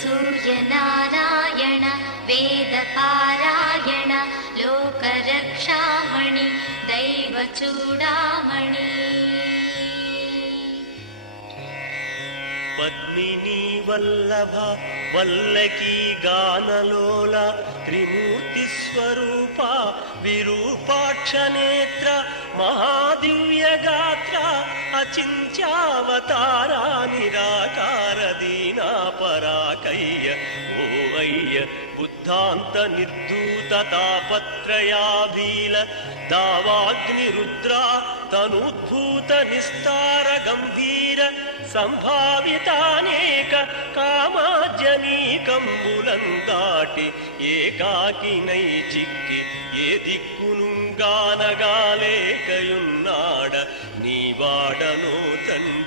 सूर्यनारायण वेदपारायण लोकरक्षामणि दैवचूडामणि पद्मिनी वल्लभ वल्लकी गानलोल त्रिमूर्ति स्वरूप विरूपाक्ष नेत्र महादिव्य गात्र अचिन्त्यावतारा निराकार दीना पराकय्य ओवय्य बुद्धांत निर्धूत तापत्रयाभील दावाग्निरुद्रा तनुद्भूत निस्तार गंभीर संभावितानेक कामाजनीकंबुलंदाटि ఏకాకినై చిక్కి ఏ దిక్కునుగానగాలేకయున్నాడ నీవాడనో తండ్రి